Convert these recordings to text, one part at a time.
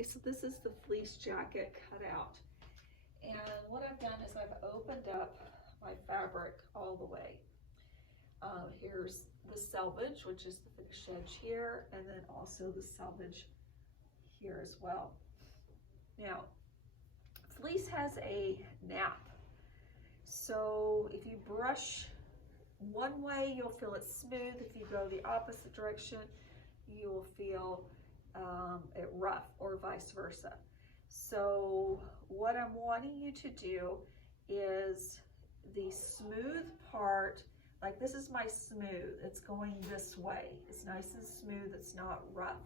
Okay, so this is the fleece jacket cut out. And what I've done is I've opened up my fabric all the way. Here's the selvage, which is the finished edge here, and then also the selvage here as well. Now, fleece has a nap. So if you brush one way, you'll feel it smooth. If you go the opposite direction, you will feel it rough, or vice versa. So what I'm wanting you to do is the smooth part, like this is my smooth, it's going this way. It's nice and smooth, it's not rough.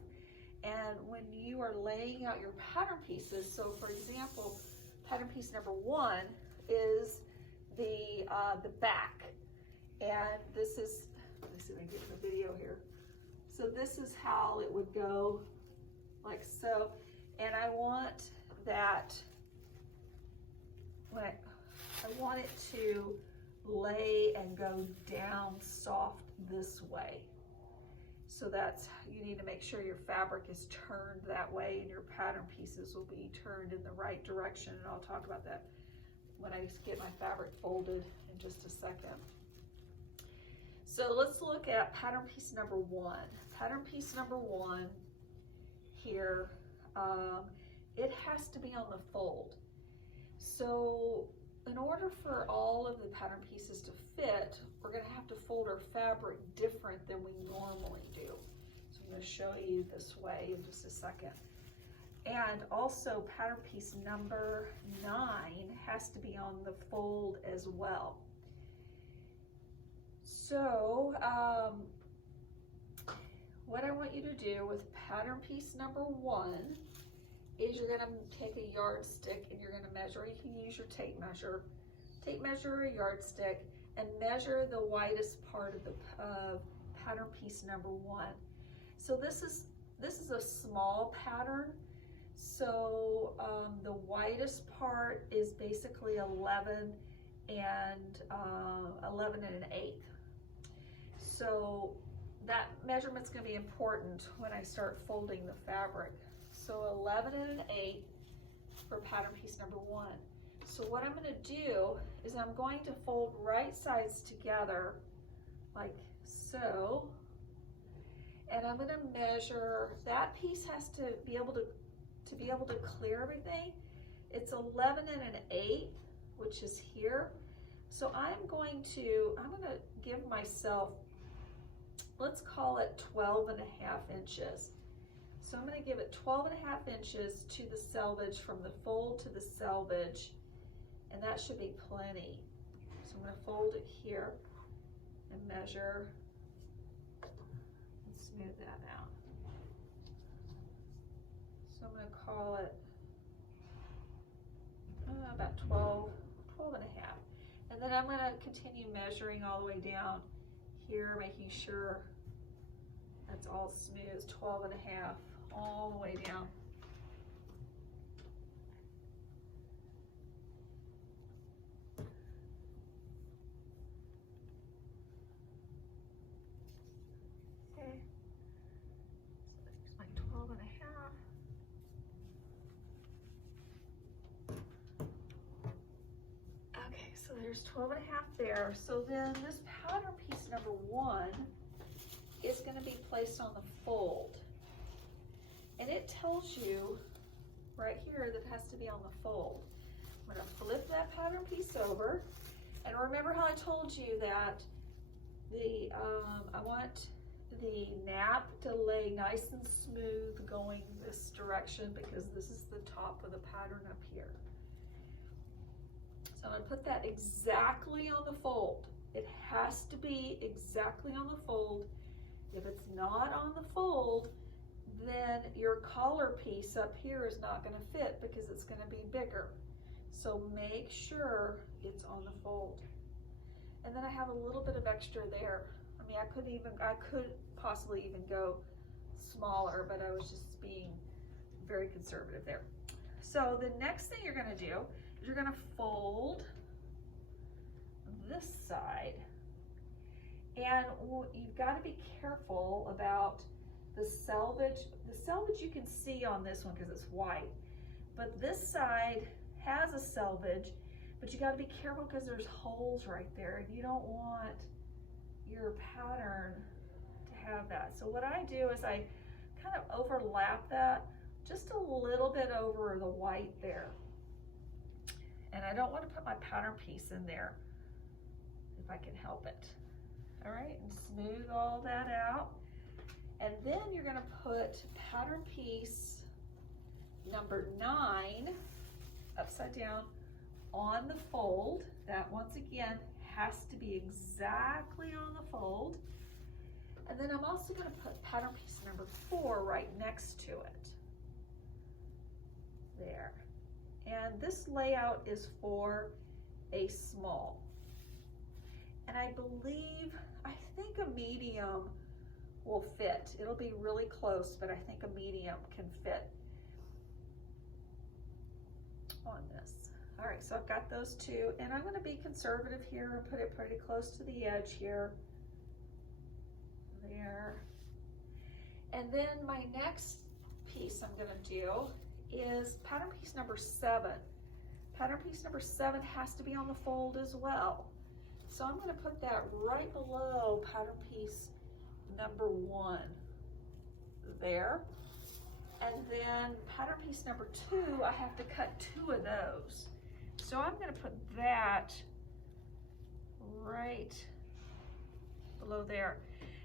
And when you are laying out your pattern pieces, so for example, pattern piece number 1 is the back. And this is, let me see if I can get the video here. So this is how it would go, like so. And I want that, I want it to lay and go down soft this way. So that's, you need to make sure your fabric is turned that way and your pattern pieces will be turned in the right direction. And I'll talk about that when I get my fabric folded in just a second. So let's look at pattern piece number 1. Pattern piece number 1 here, it has to be on the fold. So in order for all of the pattern pieces to fit, we're going to have to fold our fabric different than we normally do. So I'm going to show you this way in just a second. And also pattern piece number 9 has to be on the fold as well. So what I want you to do with pattern piece number 1 is you're going to take a yardstick and you're going to measure. You can use your tape measure or a yardstick, and measure the widest part of the pattern piece number 1. So this is a small pattern. So the widest part is basically 11 and 1/8. So that measurement's going to be important when I start folding the fabric. So 11 1/8 for pattern piece number 1. So what I'm going to do is I'm going to fold right sides together like so, and I'm going to measure. That piece has to be able to clear everything. It's 11 1/8, which is here. So I'm going to give myself, let's call it 12 1/2 inches. So I'm going to give it 12 1/2 inches to the selvage, from the fold to the selvage, and that should be plenty. So I'm going to fold it here and measure and smooth that out. So I'm going to call it about 12 1/2. And then I'm going to continue measuring all the way down here, making sure that's all smooth, 12 1/2, all the way down. Okay, so there's my 12 1/2. Okay, so there's 12 1/2 there. So then this pattern piece number 1 is going to be placed on the fold. And it tells you right here that it has to be on the fold. I'm going to flip that pattern piece over. And remember how I told you that I want the nap to lay nice and smooth going this direction, because this is the top of the pattern up here. So I'm going to put that exactly on the fold. It has to be exactly on the fold. If it's not on the fold, then your collar piece up here is not going to fit because it's going to be bigger. So make sure it's on the fold. And then I have a little bit of extra there. I mean, I could possibly even go smaller, but I was just being very conservative there. So the next thing you're going to do is you're going to fold this side. And you've got to be careful about the selvage you can see on this one because it's white, but this side has a selvage, but you got to be careful because there's holes right there and you don't want your pattern to have that. So what I do is I kind of overlap that just a little bit over the white there. And I don't want to put my pattern piece in there if I can help it. All right, and smooth all that out. And then you're going to put pattern piece number 9 upside down on the fold. That once again has to be exactly on the fold. And then I'm also going to put pattern piece number 4 right next to it. There. And this layout is for a small. And I think a medium will fit. It'll be really close, but I think a medium can fit on this. All right, so I've got those two, and I'm going to be conservative here and put it pretty close to the edge here. There. And then my next piece I'm going to do is pattern piece number 7. Pattern piece number 7 has to be on the fold as well. So I'm going to put that right below pattern piece number 1 there. And then pattern piece number 2, I have to cut 2 of those. So I'm going to put that right below there.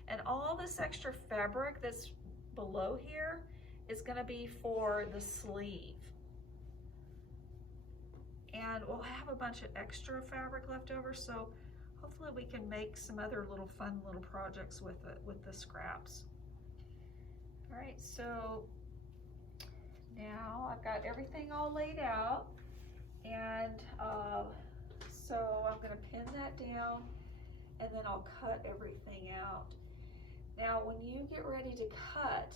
And all this extra fabric that's below here is going to be for the sleeve. And we'll have a bunch of extra fabric left over, so hopefully we can make some other little fun little projects with it, with the scraps. All right, so now I've got everything all laid out, and so I'm going to pin that down, and then I'll cut everything out. Now, when you get ready to cut,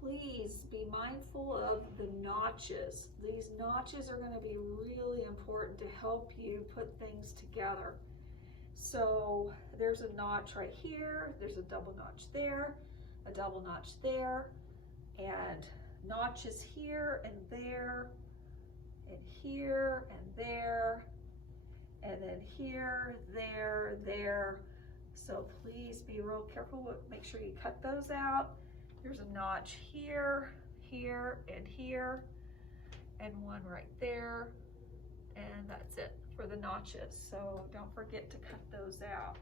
please be mindful of the notches. These notches are going to be really important to help you put things together. So there's a notch right here, there's a double notch there, a double notch there, and notches here and there, and here and there, and then here, there, there. So please be real careful, make sure you cut those out. There's a notch here, here, and here, and one right there, and that's it for the notches. So don't forget to cut those out.